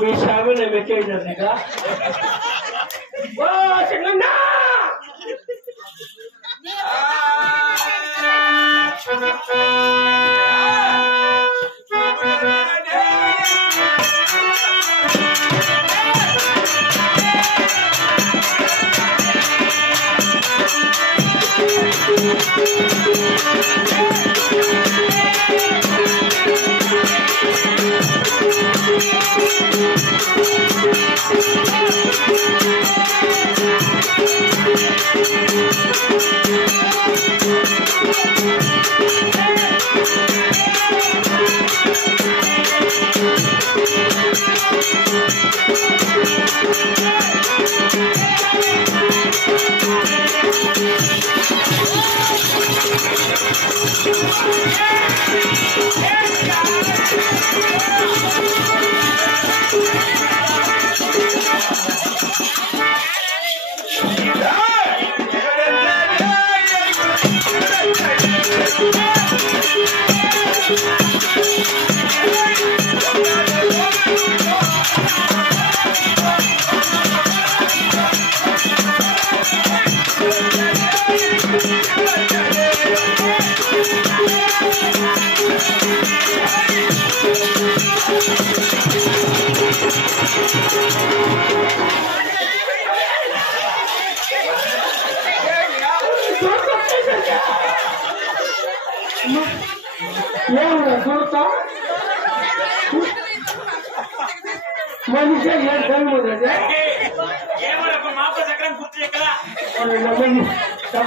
మీ సాగు నేను మెచ్చేది మనిషి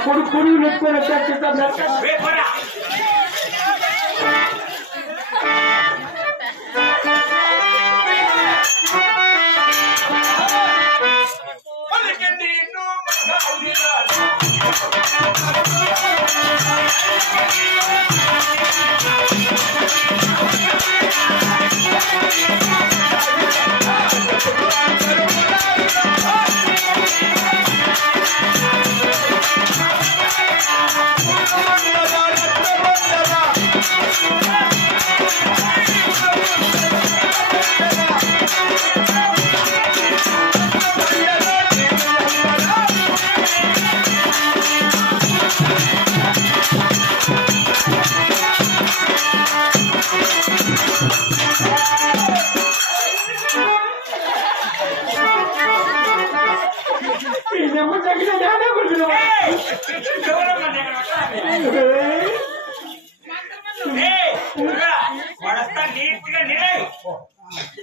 కొడుకు పురుగు నెట్టుకొని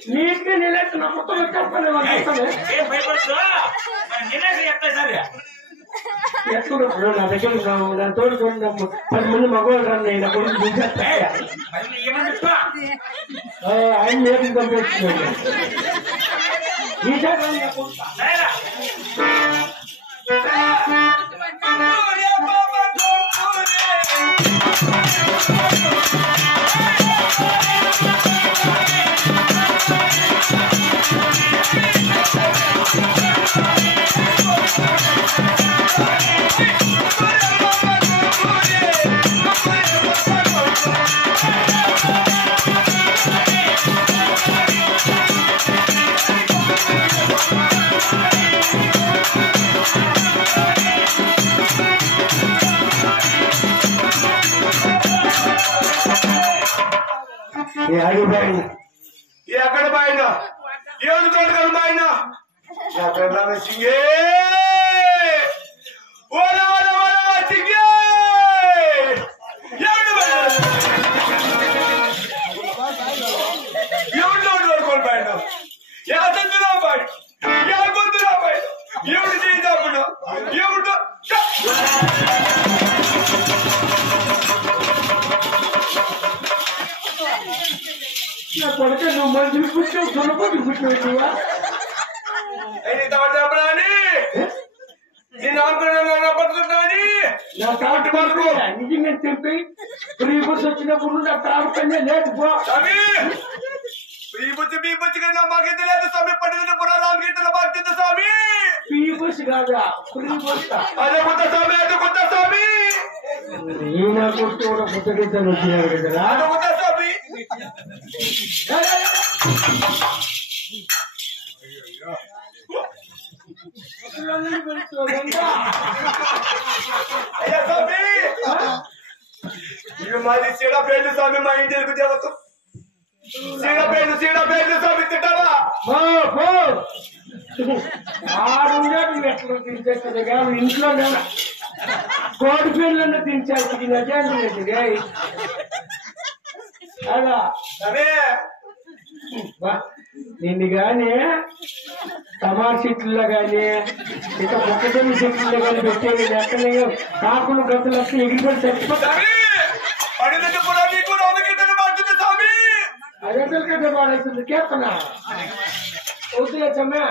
నీట్గా నిలెట్టు నా మొత్తం ఎప్పుడు నా దగ్గర దాని తోడు 10 మంది మగవాళ్ళు రండి నా కొడుకు ఆయన నేను పంపిస్తున్నాను ఎక్కడ బాయినా ఏడు తోటకలు బాయినా ఎక్కడ సింగే సింగే ఎవరిలో ఓడుకోవాలి బాయినా ఎంతరా బాయ్ ఎంతరా బాయ్ ఎవరు చేద్దాం ఎవరితో నా కొడుకు నువ్వు మంచి పుట్టావు దొరకొట్టి పుట్టినట్టువా నిజంగా చెప్పి ఫ్రీ బస్ వచ్చినప్పుడు నా తాడు పని లేకపో ఫ్రీ బుచ్చి కన్నా మాకైతే లేదు సమయం పట్టిన కాదా కురిగిపోతా అదే కొత్త స్వామి అదే కొత్త స్వామి ఈయన కొట్టు కూడా పుస్తకించాను వచ్చినారు కదా అదే కొత్త స్వామి అయ్యా స్వామి ఇవి మాది సీడపేళ్ళు స్వామి మా ఇంటికి దేవతం సీడపేళ్ళు స్వామి తింటావా ఆడుండే ఎట్లా తించేస్తుంది కానీ ఇంట్లో కోడి పిల్లలను తించాల్సి నజాంటి అలా అదే నిన్ను గానీ టమార్ చెట్లలో గానీ ఇక మొక్కజొన్న చెట్లలో గానీ పెట్టేది ఎక్కడనే కాకులు గతులు వచ్చి ఎగిరిపోయి చచ్చిపోతాయి అదే పాడవుతుంది కేపనా అవుతుందా చమ్మా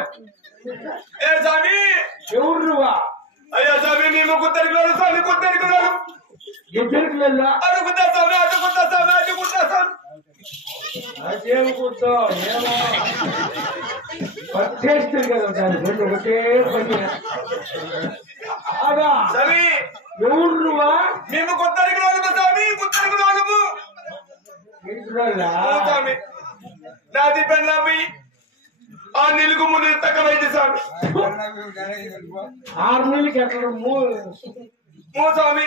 ఎవరు నువ్వా అయ్యా స్వామి మేము కుత్తరికున్నారు స్వామి కుత్తరికున్నారు ఇద్దరికి అడుగుతా స్వామి అడుగుతా స్వామి అడుగుతా స్వామి అదేం కూర్చో ఏమో పట్టేస్తుంది కదా దాని రెండు ఒకటే పని ఆగా స్వామి ఎవరు నువ్వా మేము కుత్తరికున్నారు స్వామి కుత్తరికున్నారు స్వామి నాది పెళ్ళామి ఆ నిలుగు ముని తక్కువైంది స్వామి 6 నెలలకి ఎక్కడ స్వామి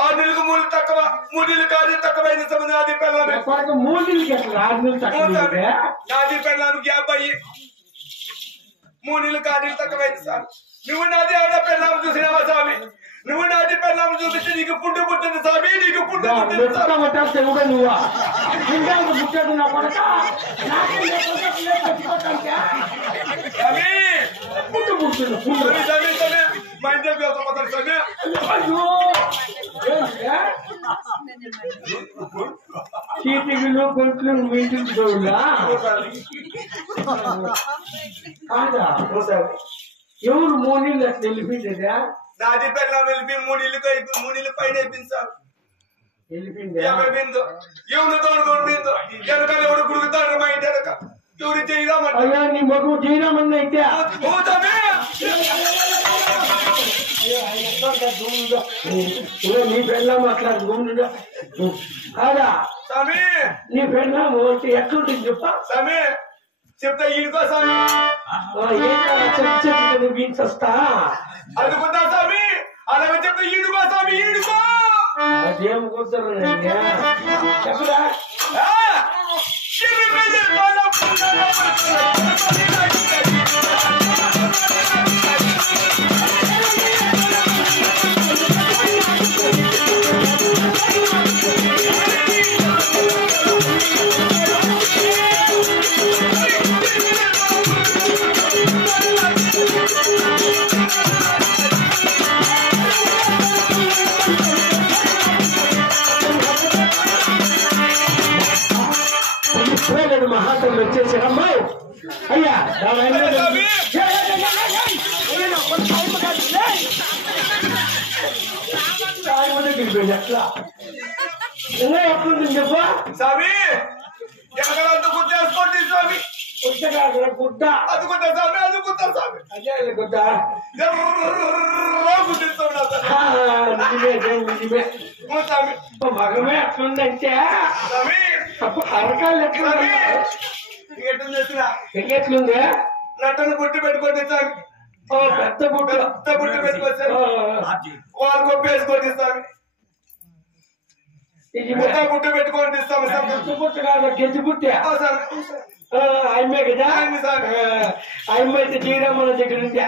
ఆ నిలుగు మూలు తక్కువ 3 నెలలు కాదు తక్కువైంది స్వామి నాది పెళ్ళామి 3 నెలలకి ఎక్కడ 6 నెలలు తక్కువ నాది పెళ్ళామి గ్యాప్ అయ్యి 3 నెలలు కాదు తక్కువైంది స్వామి నువ్వు నాది ఆడ పెళ్ళాము చూసినావా స్వామి నువ్వు నాది పెళ్ళాము చూపిస్తే నీకు పుట్టు పుట్టింది స్వామి నీకు పుట్టు పుట్టింది కూడా నువ్వా ఇందాక పుట్టాడు నా కొడక పుట్టు పుట్టింది మా ఇంటికి స్వామి చీటిలు కొట్లు మీటింగ్ చూడలా కాదా ఎవరు 3 నెలలు అట్లా వెళ్ళిపోయిందా నాది పెళ్ళాం వెళ్ళిపోయి 3 నెలలు పైన అయిపోయింది సార్ వెళ్ళిపోయిందా ఎవరిపోయిందో ఎవరు తోడుకోడిపోయిందో వెనకాల ఎవరు గుడుగుతాడు మా ఇంటి వెనక ఎవరు చేయరామంట అయ్యా నీ మగు చేయరామన్న అయితే నీ పెళ్ళాము అట్లా గుండు కాదా స్వామి నీ పెళ్ళాము ఎట్లుంటుంది చెప్పా స్వామి చెప్తా ఈడుకో స్వామి వస్తా అనుకుంటా స్వామి అలాగే చెప్తా ఈడుకో స్వామి ఈడుకో అదేం కూర్చోరు చెప్పరా మహాత్మ వచ్చేసి అమ్మాయి అయ్యా ఎట్లా ఎట్లుంది చెప్పా స్వామి ఎక్కడంతా గుర్తేసుకోండి స్వామి గుడ్డ అదుకుంటా స్వామి అదుకుంటా స్వామి అదే గుడ్డ నిజమే స్వామి మగమే ఎట్లుందంటే స్వామి అరకాలు ఎట్లా ఎట్లుంది నట్టను బుట్టి పెట్టుకోండి స్వామి పెద్ద బుట్ట పెద్ద బుట్టి పెట్టుకోవచ్చు వాళ్ళు కొప్పేసుకోండి స్వామి పెద్ద బుట్టి పెట్టుకోండి స్వామి పెద్ద బుట్ట కాదు గెజ్జి బుట్టే అమ్మే కదా అమ్మ అయితే శ్రీరామన్న దగ్గర ఉంది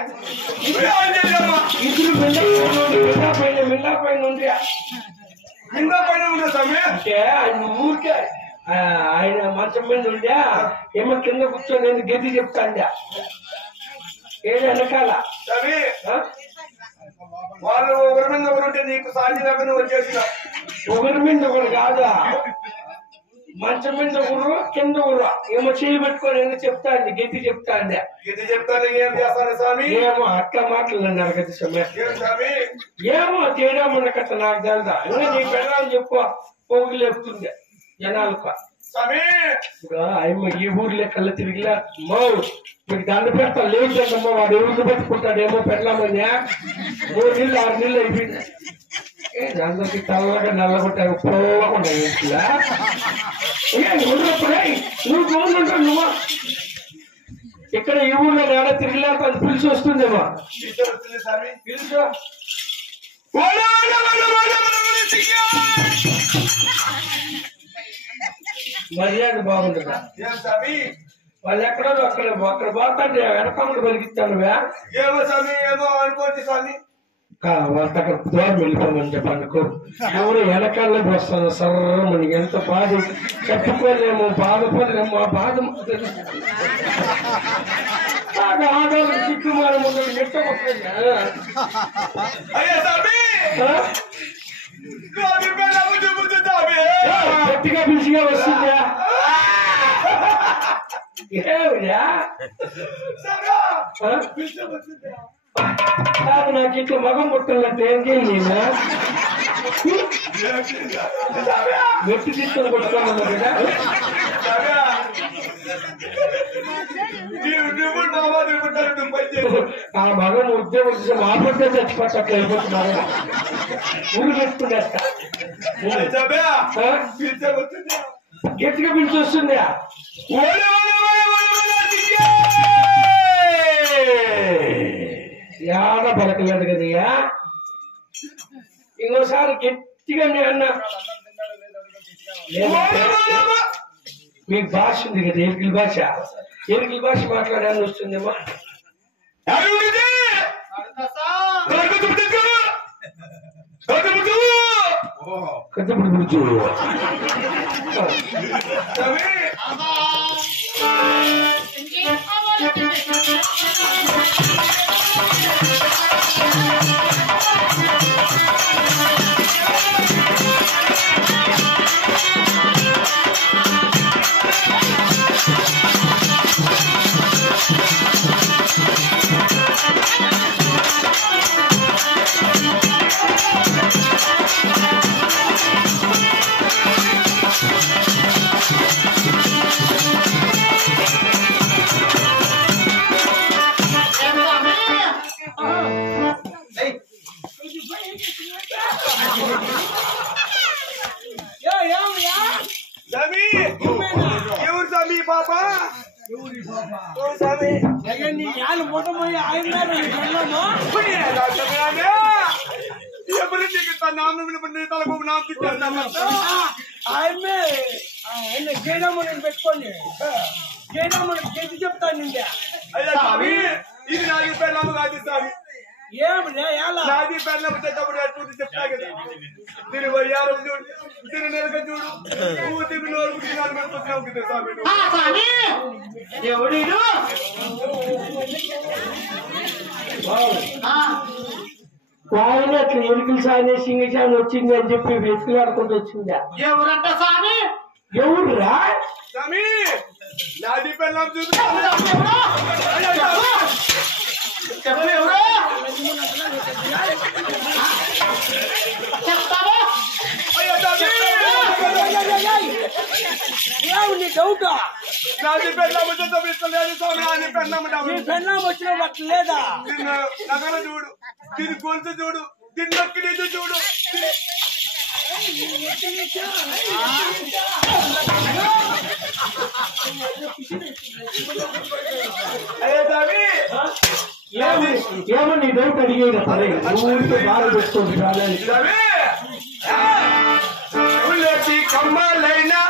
ఇద్దరు మిల్లా పైన ఉంది అంటే ఆయన ఊరికే ఆయన మంచం మీద ఉండా ఏమో కింద కూర్చొని గది చెప్తాండా ఏడు వెనకాల వాళ్ళు ఒకరి మీద ఒకరుంటే నీకు సాధ్యం వచ్చేసిన ఒకరి మీద ఒకరు కాదా మంచం మీద ఊరు కింద ఊరు ఏమో చేయి పెట్టుకొని ఏమో చెప్తాంది గట్టి చెప్తాంది గట్టి చెప్తాను ఏం చేస్తాను స్వామి ఏమో అట్లా మాట్లాడినారు కదా స్వామి ఏమో చేయడం కట్ట నాకు తెలుదా ఇంకా నీ పెళ్ళాలని చెప్పు పొగులు లేపుతుంది జనాలకు స్వామి ఆయమ్మ ఈ ఊర్లో కళ్ళ తిరిగిలా మీకు దండ పెడతా లేదమ్మా వాడు ఎవరికి పట్టుకుంటాడేమో పెట్టలామని 3 నీళ్ళు 6 నీళ్ళు అయిపోయింది అందరికి తల్లగా నల్లగొట్టారు పోకుండా ఇంట్లో నువ్వు గోలుంటావు నువ్వా ఇక్కడ ఈ ఊర్లో నేడ తిరిగిలా అది పిలిచి వస్తుందేమో పిలుచు మర్యాద బాగుంటుందా వాళ్ళు ఎక్కడో అక్కడ పోతాంటే వెనకమ్మడు పలికిస్తాను ఏమో స్వామి ఏమో అనుకోండి స్వామి వాళ్ళకి అక్కడ దూరం వెళ్ళిపోమని చెప్పండి ఎవరు వెనకాలనే వస్తాను సర్రమని ఎంత బాధ చెప్పుకోలేము బాధపడలేము ఆ బాధ ఆడవాళ్ళు సిక్కుమారం నెట్ట గట్టిగా బిజీగా వస్తుందా కాదు నాకు ఇట్లా మగం పుట్టాలంటే ఏం చేయండి గట్టి తీసుకొని కొట్టుకున్నాను కదా ఆ మగం ఉద్యోగం మాట్లాడితే చచ్చిపోతే అయిపోతున్నారు ఊరు పెట్టుకునేస్తా గట్టిగా పిలిచి వస్తుందా యాడ పలకలేదు కదయ్యా ఇంకోసారి గట్టిగా అన్నా మీకు భాష ఉంది కదా ఎరికిల భాష మాట్లాడాలని వస్తుందేమో కథప్పుడు గుర్తు ఎవరు స్వామి పాప పెట్టుకోండి గెట్టి చెప్తాను అయ్యా స్వామి ఇది నాకు పెళ్ళాము కాదు స్వామి నాది పెళ్ళం వచ్చేటప్పుడు ఎటువంటి చెప్తా కదా దీని వయ్యారం చూడు దీని నెలక చూడు నువ్వు దీని నోరు తినాలి కదా స్వామి ఎవడు వాళ్ళు అట్లా ఎరుకులు సానే సింగచాన్ని వచ్చింది అని చెప్పి వెతుకులాడుకుంటూ వచ్చిందా ఎవరంట స్వామి ఎవరురా స్వామి నాది పెళ్ళం చూడు ఎవరు చెప్తావా నీ డౌట్ నాది పెళ్ళం వచ్చేటప్పుడు స్వామి నాది పెళ్ళం వచ్చినట్టు లేదా దీని నగర చూడు దీని గొంతు చూడు దీని నొక్కి చూడు ఏమో నీ డౌట్ అడిగేది పదే ఊరితో బాగా పెట్టుకోండి కమ్మలైనా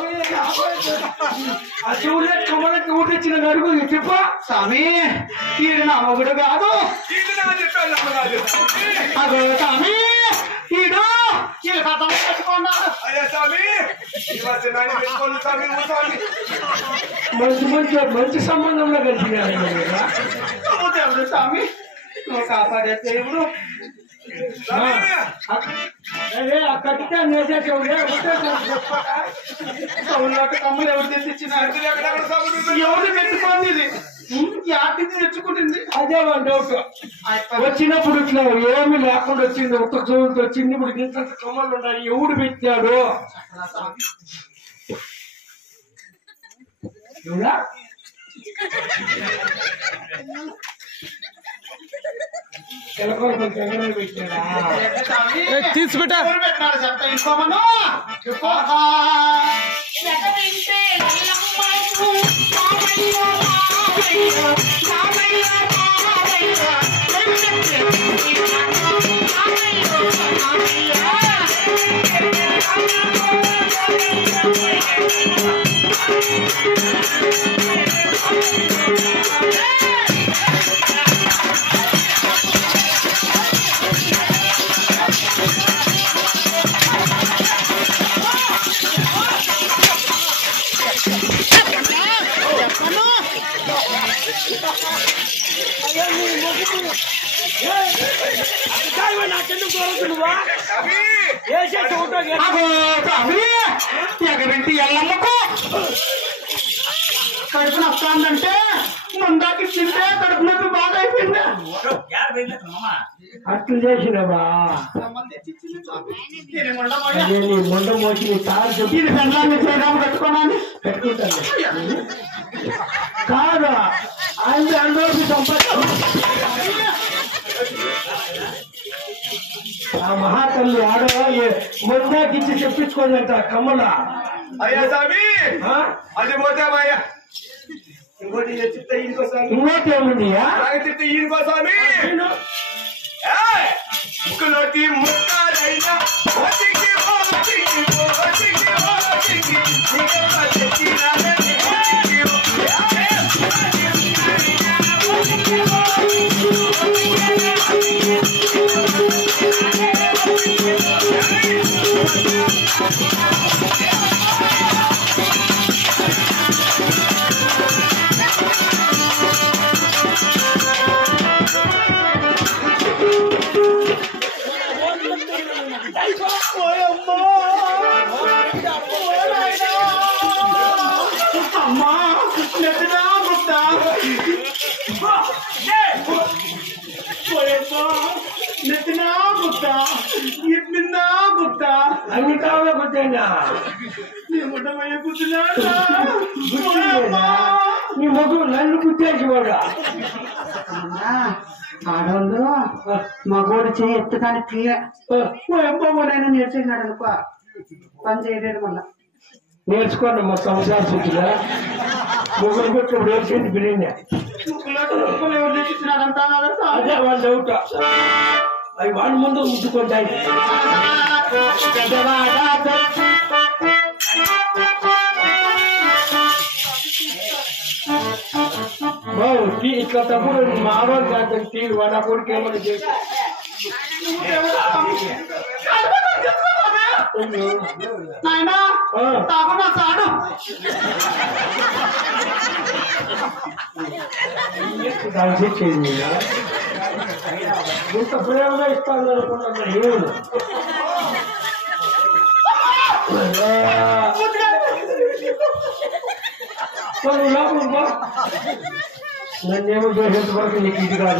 స్వామి ఆ చెవులే కమలకి ఊటిచ్చిన గడుగు చెప్ప స్వామి ఈడు నా మొగుడు కాదు ఇది నాది పెళ్ళాం కాదు అదో స్వామి ఈడు వీళ్ళు కథం పెట్టుకున్నాడు అయ్యా స్వామి ఇవాళ పెట్టుకోండి స్వామి స్వామి మంచి మంచి మంచి సంబంధంలో కలిసినారు నువ్వు దేవుడు స్వామి నువ్వు కాపాడే దేవుడు కట్టితే నేసే చెవులే సౌండ్లోకి కమ్ములు ఎవరు తెచ్చిచ్చినారు ఎవరు పెట్టుకోండి ఇది యాటిది తెచ్చుకుంటుంది అదే వన్ డౌట్ వచ్చినప్పుడు ఇట్లా ఏమి లేకుండా వచ్చింది ఒక్క చెవులతో వచ్చింది ఇప్పుడు ఇంత కమ్మలు ఉన్నాయి ఎవడు పెట్టాడు ఎవడా తీసుకుంటా పెట్టినాడు చెప్తా ఇంకోమను ఎగబెట్టి ఎల్లమ్మకు కడుపు నొస్తుందంటే ముందాకి తింటే కడుపు నొప్పి బాగా అయిపోయింది అట్లు చేసినవా అదే నీ మొండ మోసి నీ తారు చెప్పి ఇది పెళ్ళాన్ని చేయడం కట్టుకోనాలి పెట్టుకుంటాను కాదు ఆయన అందరూ సంపద ఆ మహాతల్లి ఆడవాళ్ళు మొందాకిచ్చి చెప్పించుకోదంట కమ్మల అయ్యా స్వామి అది పోతామయ్యా ఇంకోటి చెప్తే ఈయనకోసం ఇంకోటి ఏముందియా చెప్తే ఈయనకోసమి ముక్కులోటి ముక్కాలైనా అమ్మా నెత్తినా గుత్త నెత్తినా గుత్త ఇట్లిందా గుత్త అన్ని కావాలో కొట్టేనా నీ ముట్టమయ్య గుద్దులాడా నీ మొగ్గు నన్ను గుర్తేసి వాడు ఆడవాళ్ళు మగోడు చేయి ఎత్తుకానికి ఎంపోనైనా నేర్చుకున్నాడు అనుకో పని చేయలేడు మళ్ళా నేర్చుకోండి మా సంసార సూచిగా ముగ్గురు పెట్టినప్పుడు ఏడ్చింది బిర్యానీ ఎవరు నేర్చుకున్నాడంటా అదే వాళ్ళ డౌట్ అవి వాళ్ళ ముందు ముట్టుకుంటాయి ఇట్లా తప్పుడు మా ఆడవాళ్ళు కాదు టీవీ వాళ్ళ కొడుకు ఏమన్నా చేసి నాయనా తాగున్నా సాడు దాని చేసేది ఇంత ప్రేమగా ఇస్తాను అనుకున్నా ఏమి లోపల నన్నేమో చేసేంత వరకు నీకు ఇది కాదు